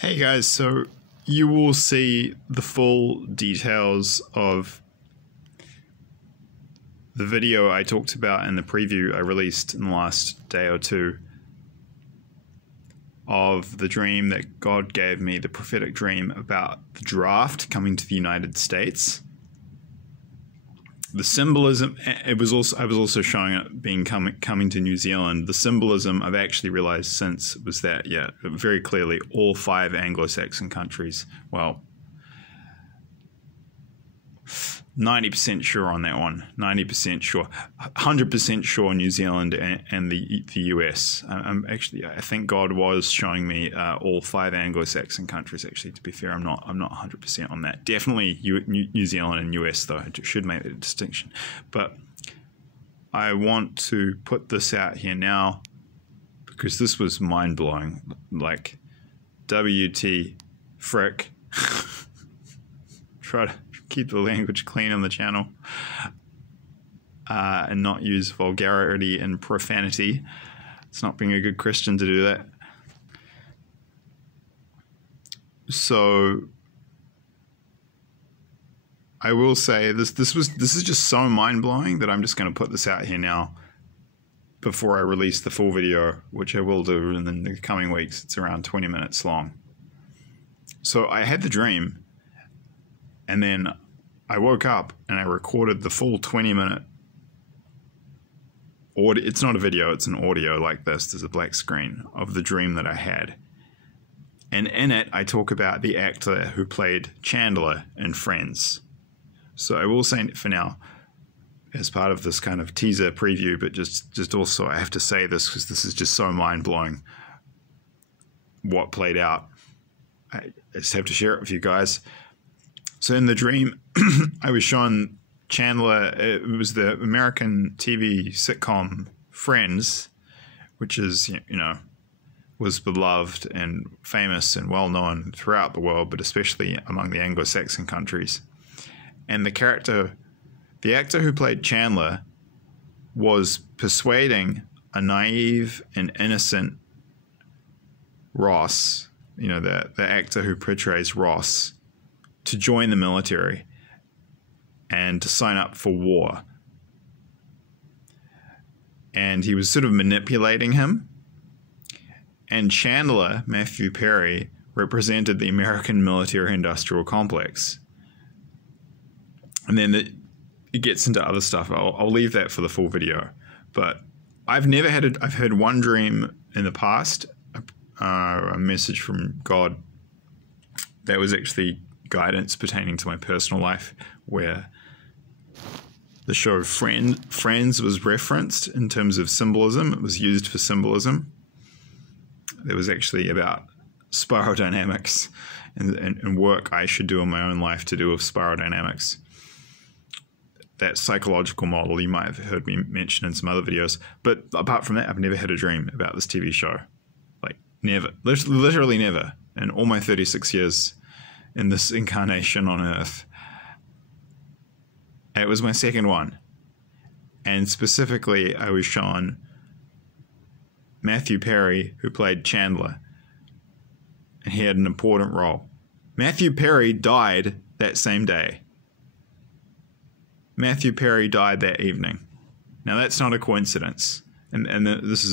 Hey guys, so you will see the full details of the video I talked about in the preview I released in the last day or two of the dream that God gave me, the prophetic dream about the draft coming to the United States. The symbolism, I was also showing it coming to New Zealand. The symbolism I've actually realized since was that, yeah, very clearly all 5 Anglo-Saxon countries, well, 90% sure on that one, 90% sure, 100% sure New Zealand and the US. I think God was showing me all 5 Anglo-Saxon countries. Actually, to be fair, I'm not 100% on that. Definitely New Zealand and US though. I should make that distinction. But I want to put this out here now because this was mind blowing. Like, WT frick. Try to keep the language clean on the channel and not use vulgarity and profanity. It's not being a good Christian to do that. So I will say this is just so mind-blowing that I'm just going to put this out here now before I release the full video, which I will do in the coming weeks. It's around 20 minutes long. So I had the dream, and then I woke up and I recorded the full 20-minute audio. It's not a video, it's an audio like this. There's a black screen of the dream that I had. And in it, I talk about the actor who played Chandler in Friends. So I will say for now, as part of this kind of teaser preview, but just also I have to say this because this is just so mind-blowing what played out. I just have to share it with you guys. So in the dream, I was shown Chandler. It was the American TV sitcom Friends, which is, was beloved and famous and well known throughout the world, but especially among the Anglo-Saxon countries. And the actor who played Chandler was persuading a naive and innocent Ross, the actor who portrays Ross, to join the military and to sign up for war. And he was sort of manipulating him. And Chandler, Matthew Perry, represented the American military-industrial complex. And then it gets into other stuff. I'll leave that for the full video. But I've had one dream in the past, a message from God that was actually guidance pertaining to my personal life, where the show Friends was referenced in terms of symbolism. It was used for symbolism. It was actually about spiral dynamics and work I should do in my own life to do with spiral dynamics. That psychological model you might have heard me mention in some other videos. But apart from that, I've never had a dream about this TV show. Like, never. Literally never. In all my 36 years in this incarnation on Earth. It was my second one. And specifically, I was shown Matthew Perry, who played Chandler. And he had an important role. Matthew Perry died that same day. Matthew Perry died that evening. Now, that's not a coincidence. And this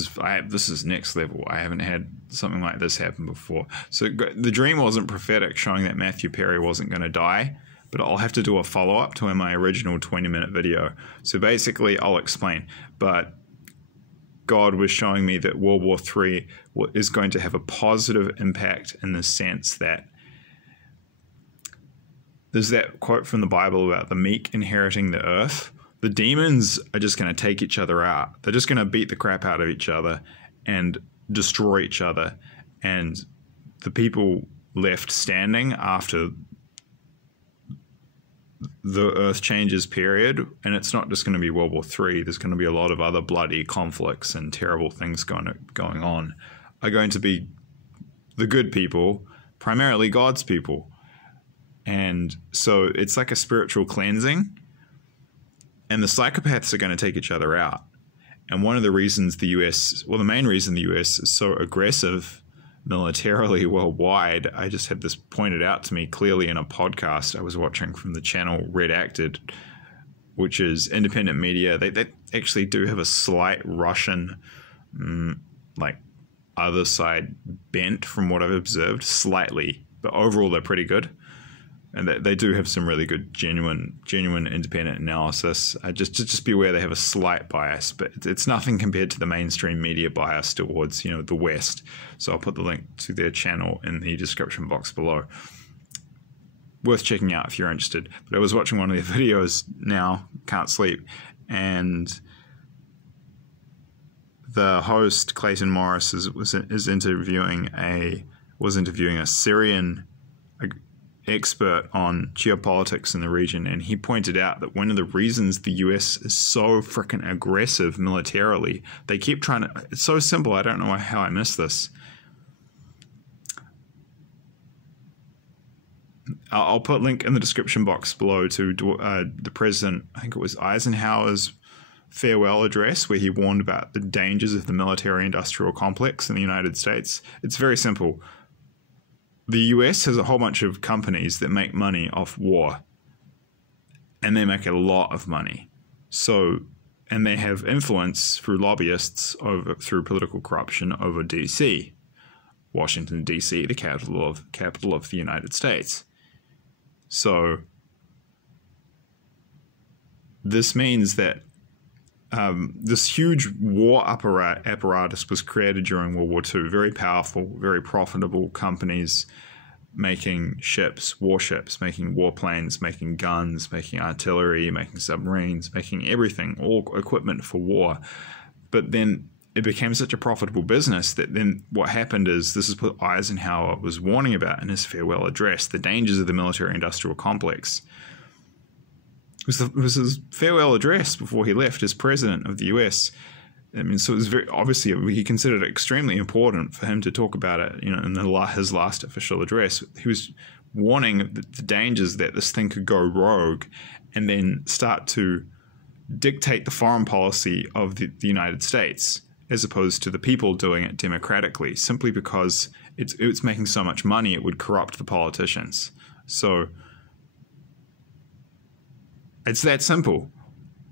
is next level. I haven't had something like this happen before. So the dream wasn't prophetic, showing that Matthew Perry wasn't going to die, but I'll have to do a follow-up to my original 20-minute video. So basically, I'll explain. But God was showing me that World War III is going to have a positive impact in the sense that there's that quote from the Bible about the meek inheriting the earth. The demons are just going to take each other out. They're just going to beat the crap out of each other and destroy each other. And the people left standing after the earth changes period, and it's not just going to be World War III. There's going to be a lot of other bloody conflicts and terrible things going on, are going to be the good people, primarily God's people. And so it's like a spiritual cleansing. And the psychopaths are going to take each other out. And one of the reasons the US, well, the main reason the US is so aggressive militarily worldwide. I just had this pointed out to me clearly in a podcast I was watching from the channel Redacted, which is independent media. They actually do have a slight Russian, like, other side bent from what I've observed, slightly, but overall they're pretty good. And they do have some really good, genuine independent analysis. Just be aware they have a slight bias, but it's nothing compared to the mainstream media bias towards, the West. So I'll put the link to their channel in the description box below. Worth checking out if you're interested. But I was watching one of their videos now, can't sleep, and the host Clayton Morris was interviewing a Syrian expert on geopolitics in the region, and he pointed out that one of the reasons the US is so freaking aggressive militarily, they keep trying to, it's so simple, I don't know how I missed this. I'll put a link in the description box below to the president, I think it was Eisenhower's farewell address, where he warned about the dangers of the military-industrial complex in the United States. It's very simple. The US has a whole bunch of companies that make money off war, and they make a lot of money. And they have influence through lobbyists through political corruption over DC, Washington DC, the capital of the United States. So this means that this huge war apparatus was created during World War II. Very powerful, very profitable companies making ships, warships, making warplanes, making guns, making artillery, making submarines, making everything, all equipment for war. But then it became such a profitable business that then what happened is, this is what Eisenhower was warning about in his farewell address, the dangers of the military-industrial complex. It was his farewell address before he left as president of the US. I mean, so it was very obviously, he considered it extremely important for him to talk about it, in his last official address. He was warning the dangers that this thing could go rogue and then start to dictate the foreign policy of the United States, as opposed to the people doing it democratically, simply because it's making so much money it would corrupt the politicians. So it's that simple.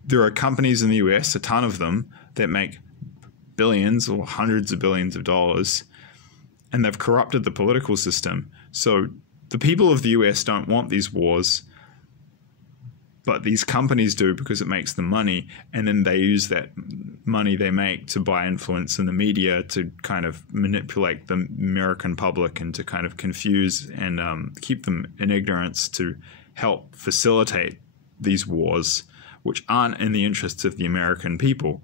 There are companies in the US, a ton of them, that make billions or hundreds of billions of dollars, and they've corrupted the political system. So the people of the US don't want these wars, but these companies do because it makes them money, and then they use that money they make to buy influence in the media to kind of manipulate the American public and to kind of confuse and keep them in ignorance to help facilitate these wars, which aren't in the interests of the American people.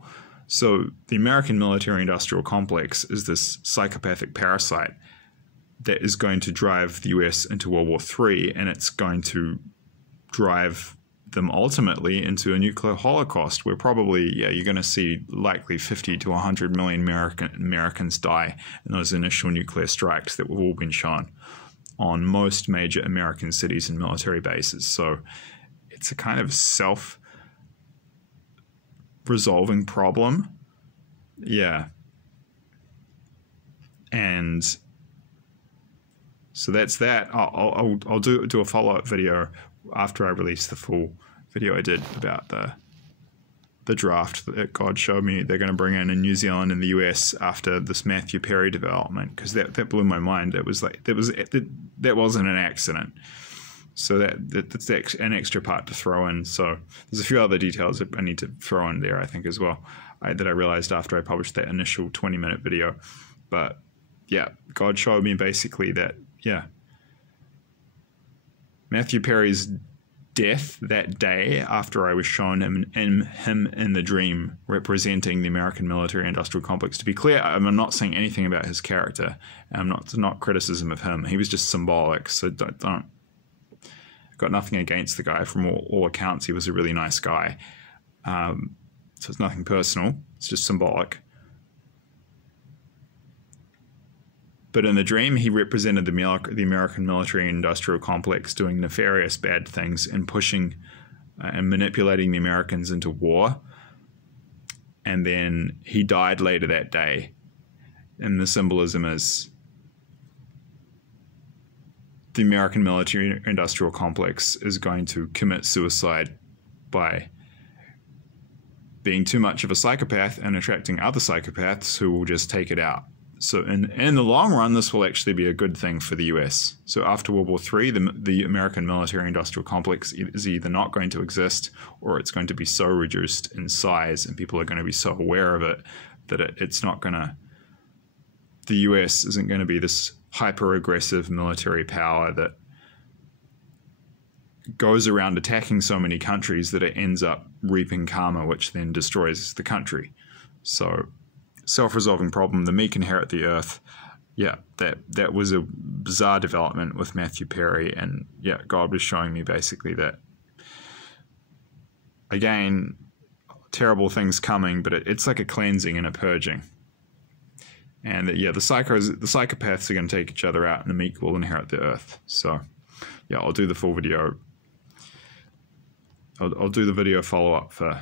So the American military-industrial complex is this psychopathic parasite that is going to drive the US into World War III, and it's going to drive them ultimately into a nuclear holocaust, where probably, you're going to see likely 50 to 100 million Americans die in those initial nuclear strikes that have all been shown on most major American cities and military bases. So it's a kind of self-resolving problem. Yeah. And so that's that. I'll do a follow-up video after I release the full video I did about the draft that God showed me they're going to bring in New Zealand and the US after this Matthew Perry development, because that blew my mind. It was like that wasn't an accident. So that's an extra part to throw in. So there's a few other details that I need to throw in there, I think, as well, that I realized after I published that initial 20-minute video. But yeah, God showed me basically that, Matthew Perry's death that day, after I was shown him in the dream representing the American military-industrial complex. To be clear, I'm not saying anything about his character. Not criticism of him. He was just symbolic. So don't got nothing against the guy. From all accounts, he was a really nice guy. So it's nothing personal. It's just symbolic. But in the dream, he represented the American military-industrial complex doing nefarious bad things and pushing and manipulating the Americans into war. And then he died later that day. And the symbolism is the American military-industrial complex is going to commit suicide by being too much of a psychopath and attracting other psychopaths who will just take it out. So in the long run, this will actually be a good thing for the US. So after World War III, the American military-industrial complex is either not going to exist, or it's going to be so reduced in size and people are going to be so aware of it that it's not going to, the US isn't going to be this hyper-aggressive military power that goes around attacking so many countries that it ends up reaping karma, which then destroys the country. So self-resolving problem, the meek inherit the earth. Yeah, that was a bizarre development with Matthew Perry, and yeah, God was showing me basically that, again, terrible things coming, but it's like a cleansing and a purging. And that, yeah, the psychopaths are going to take each other out, and the meek will inherit the earth. So yeah, I'll do the full video. I'll do the video follow-up for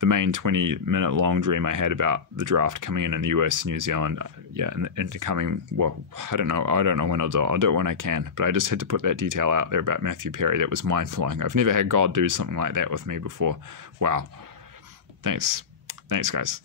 the main 20-minute long dream I had about the draft coming in the US, New Zealand. Yeah, and coming, well, I don't know when I'll do it. I'll do it when I can. But I just had to put that detail out there about Matthew Perry. That was mind-blowing. I've never had God do something like that with me before. Wow. Thanks, guys.